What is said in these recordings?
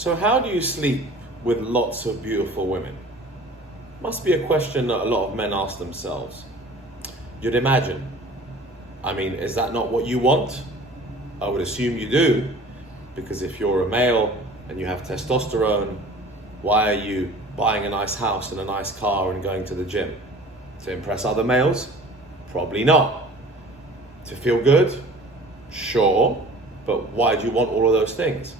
So how do you sleep with lots of beautiful women? Must be a question that a lot of men ask themselves. You'd imagine. I mean, is that not what you want? I would assume you do, because if you're a male and you have testosterone, why are you buying a nice house and a nice car and going to the gym? To impress other males? Probably not. To feel good? Sure, but why do you want all of those things?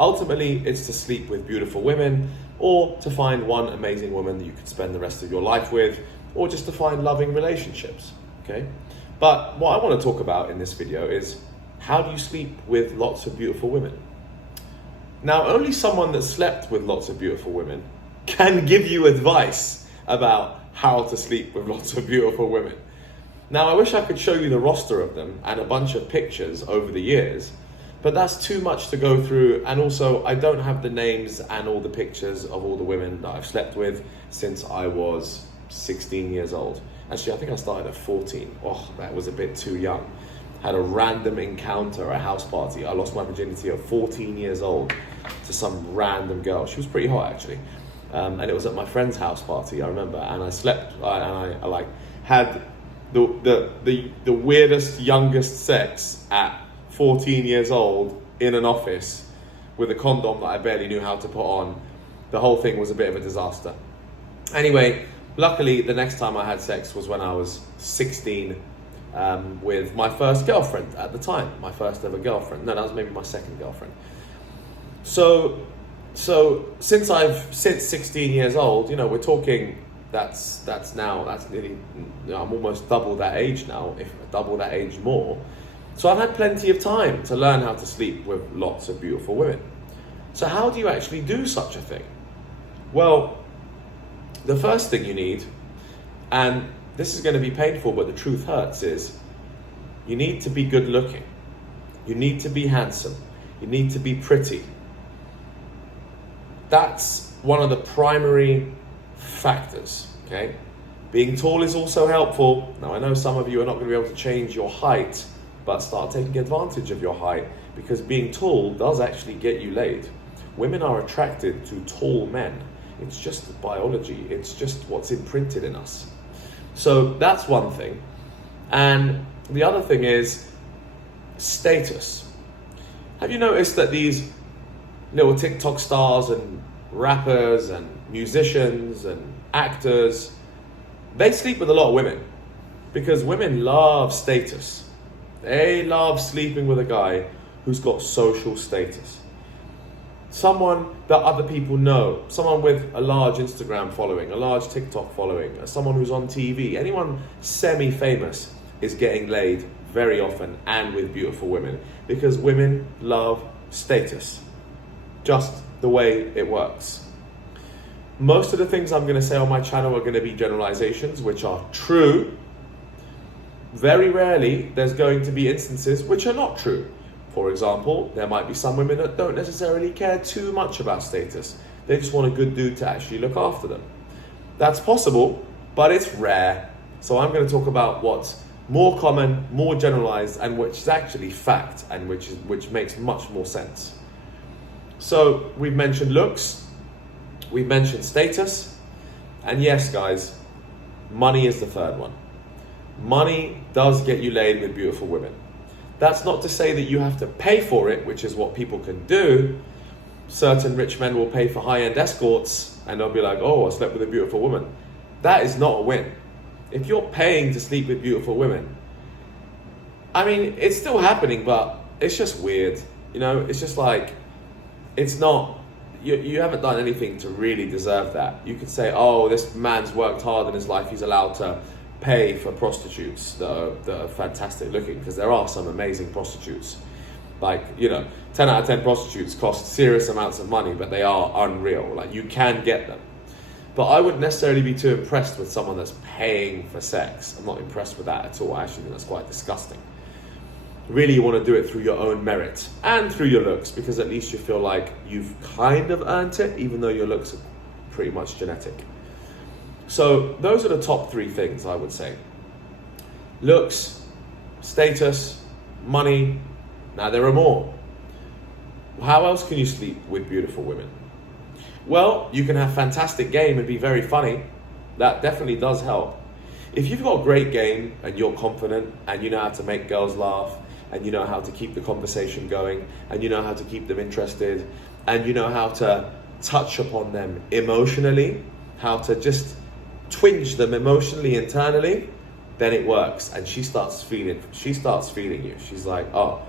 Ultimately, it's to sleep with beautiful women, or to find one amazing woman that you could spend the rest of your life with, or just to find loving relationships, okay? But what I want to talk about in this video is, how do you sleep with lots of beautiful women? Now, only someone that slept with lots of beautiful women can give you advice about how to sleep with lots of beautiful women. Now, I wish I could show you the roster of them and a bunch of pictures over the years, but that's too much to go through, and also I don't have the names and all the pictures of all the women that I've slept with since I was 16 years old. Actually, I think I started at 14. Oh, that was a bit too young. Had a random encounter at a house party. I lost my virginity at 14 years old to some random girl. She was pretty hot, actually. And it was at my friend's house party, I remember. And I slept, and I like had the weirdest, youngest sex at 14 years old in an office with a condom that I barely knew how to put on. The whole thing was a bit of a disaster. Anyway, luckily the next time I had sex was when I was 16 with my first girlfriend at the time, my first ever girlfriend. No, that was maybe my second girlfriend. So since 16 years old, you know, we're talking, that's nearly, you know, I'm almost double that age now, if double that age more. So I've had plenty of time to learn how to sleep with lots of beautiful women. So how do you actually do such a thing? Well, the first thing you need, and this is going to be painful, but the truth hurts, is you need to be good looking. You need to be handsome. You need to be pretty. That's one of the primary factors, okay? Being tall is also helpful. Now, I know some of you are not going to be able to change your height, but start taking advantage of your height, because being tall does actually get you laid. Women are attracted to tall men. It's just biology. It's just what's imprinted in us. So that's one thing. And the other thing is status. Have you noticed that these little TikTok stars and rappers and musicians and actors, they sleep with a lot of women because women love status. They love sleeping with a guy who's got social status. Someone that other people know, someone with a large Instagram following, a large TikTok following, someone who's on TV, anyone semi-famous is getting laid very often and with beautiful women, because women love status. Just the way it works. Most of the things I'm going to say on my channel are going to be generalizations, which are true. Very rarely there's going to be instances which are not true. For example, there might be some women that don't necessarily care too much about status. They just want a good dude to actually look after them. That's possible, but it's rare. So I'm going to talk about what's more common, more generalized, and which is actually fact, and which makes much more sense. So we've mentioned looks, we've mentioned status, and yes, guys, money is the third one. Money does get you laid with beautiful women. That's not to say that you have to pay for it, which is what people can do. Certain rich men will pay for high-end escorts and they'll be like, oh, I slept with a beautiful woman. That is not a win. If you're paying to sleep with beautiful women, I mean, it's still happening, but it's just weird. You know, it's just like, it's not, you haven't done anything to really deserve that. You could say, oh, this man's worked hard in his life, he's allowed to pay for prostitutes that are fantastic looking, because there are some amazing prostitutes. Like, you know, 10 out of 10 prostitutes cost serious amounts of money, but they are unreal. Like, you can get them. But I wouldn't necessarily be too impressed with someone that's paying for sex. I'm not impressed with that at all. I actually think that's quite disgusting. Really, you want to do it through your own merit and through your looks, because at least you feel like you've kind of earned it, even though your looks are pretty much genetic. So those are the top three things I would say. Looks, status, money. Now there are more. how else can you sleep with beautiful women? Well, you can have fantastic game and be very funny. That definitely does help. If you've got a great game and you're confident and you know how to make girls laugh and you know how to keep the conversation going and you know how to keep them interested and you know how to touch upon them emotionally, how to just twinge them emotionally internally, then it works. And she starts feeling you. She's like, oh,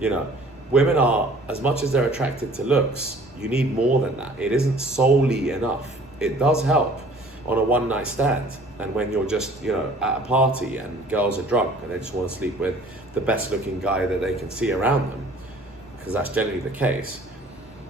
you know, women are, as much as they're attracted to looks, you need more than that. It isn't solely enough. It does help on a one night stand and when you're just, you know, at a party and girls are drunk and they just want to sleep with the best looking guy that they can see around them, because that's generally the case.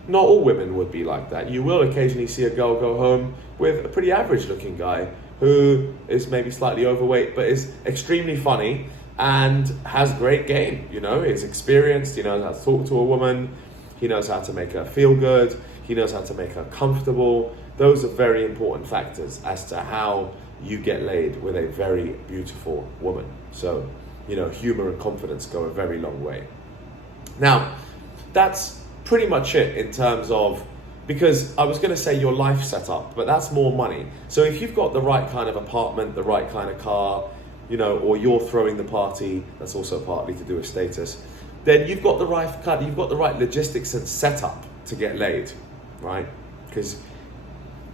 Not all women would be like that. You will occasionally see a girl go home with a pretty average looking guy who is maybe slightly overweight but is extremely funny and has great game. You know, is experienced, he knows how to talk to a woman, he knows how to make her feel good, he knows how to make her comfortable. Those are very important factors as to how you get laid with a very beautiful woman. So, you know, humor and confidence go a very long way. Now, that's pretty much it in terms of, because I was going to say your life setup, but that's more money. So if you've got the right kind of apartment, the right kind of car, you know, or you're throwing the party, that's also partly to do with status, then you've got the right logistics and setup to get laid, right? Because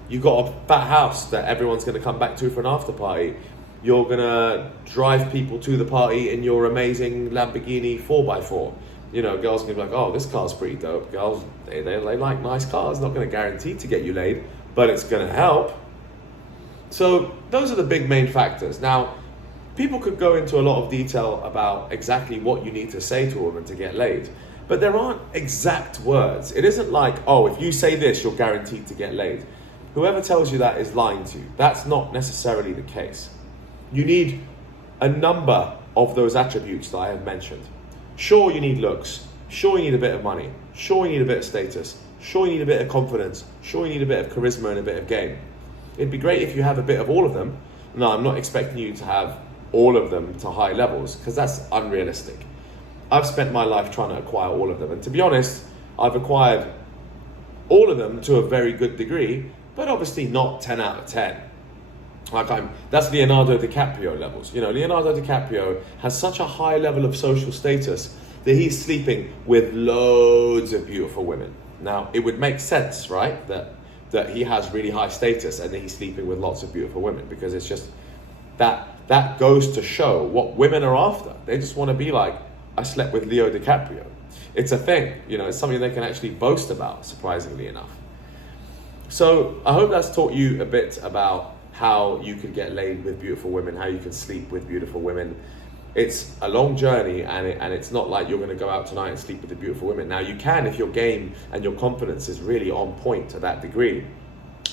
you've got a fat house that everyone's going to come back to for an after party. You're going to drive people to the party in your amazing Lamborghini 4x4. You know, girls can be like, oh, this car's pretty dope. Girls, they like nice cars. Not going to guarantee to get you laid, but it's going to help. So those are the big main factors. Now, people could go into a lot of detail about exactly what you need to say to a woman to get laid, but there aren't exact words. It isn't like, oh, if you say this, you're guaranteed to get laid. Whoever tells you that is lying to you. That's not necessarily the case. You need a number of those attributes that I have mentioned. Sure, you need looks. Sure, you need a bit of money. Sure, you need a bit of status. Sure, you need a bit of confidence. Sure, you need a bit of charisma and a bit of game. It'd be great if you have a bit of all of them. No, I'm not expecting you to have all of them to high levels, because that's unrealistic. I've spent my life trying to acquire all of them. And to be honest, I've acquired all of them to a very good degree, but obviously not 10 out of 10. That's Leonardo DiCaprio levels. You know, Leonardo DiCaprio has such a high level of social status that he's sleeping with loads of beautiful women. Now, it would make sense, right, that he has really high status and that he's sleeping with lots of beautiful women, because it's just that goes to show what women are after. They just want to be like, I slept with Leo DiCaprio. It's a thing, you know, it's something they can actually boast about, surprisingly enough. So I hope that's taught you a bit about how you can get laid with beautiful women, how you can sleep with beautiful women. It's a long journey, and it's not like you're going to go out tonight and sleep with the beautiful women. Now, you can if your game and your confidence is really on point to that degree.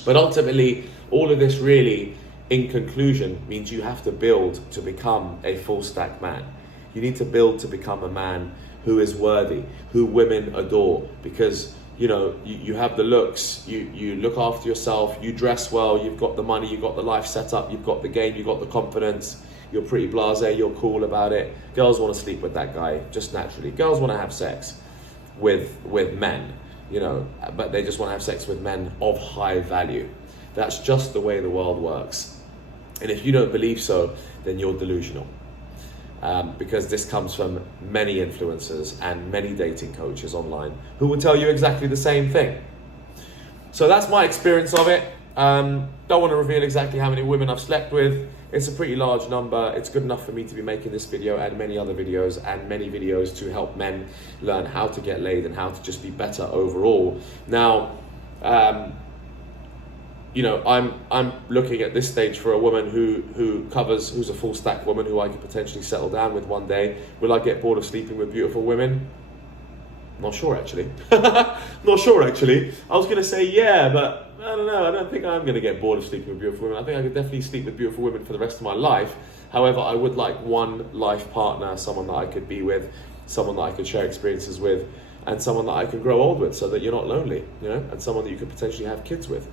But ultimately, all of this really, in conclusion, means you have to build to become a full stack man. You need to build to become a man who is worthy, who women adore, because you know, you have the looks, you look after yourself, you dress well, you've got the money, you've got the life set up, you've got the game, you've got the confidence, you're pretty blasé, you're cool about it. Girls want to sleep with that guy, just naturally. Girls want to have sex with men, you know, but they just want to have sex with men of high value. That's just the way the world works. And if you don't believe so, then you're delusional. Because this comes from many influencers and many dating coaches online who will tell you exactly the same thing. So that's my experience of it. Don't want to reveal exactly how many women I've slept with. It's a pretty large number. It's good enough for me to be making this video and many other videos and many videos to help men learn how to get laid and how to just be better overall. Now, you know, I'm looking at this stage for a woman who's a full stack woman who I could potentially settle down with one day. Will I get bored of sleeping with beautiful women? Not sure actually. Not sure actually. I was gonna say yeah, but I don't know. I don't think I'm gonna get bored of sleeping with beautiful women. I think I could definitely sleep with beautiful women for the rest of my life. However, I would like one life partner, someone that I could be with, someone that I could share experiences with, and someone that I can grow old with so that you're not lonely, you know, and someone that you could potentially have kids with.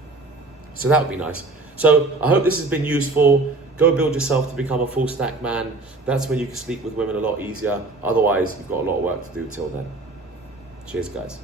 So that would be nice. So I hope this has been useful. Go build yourself to become a full stack man. That's when you can sleep with women a lot easier. Otherwise, you've got a lot of work to do till then. Cheers, guys.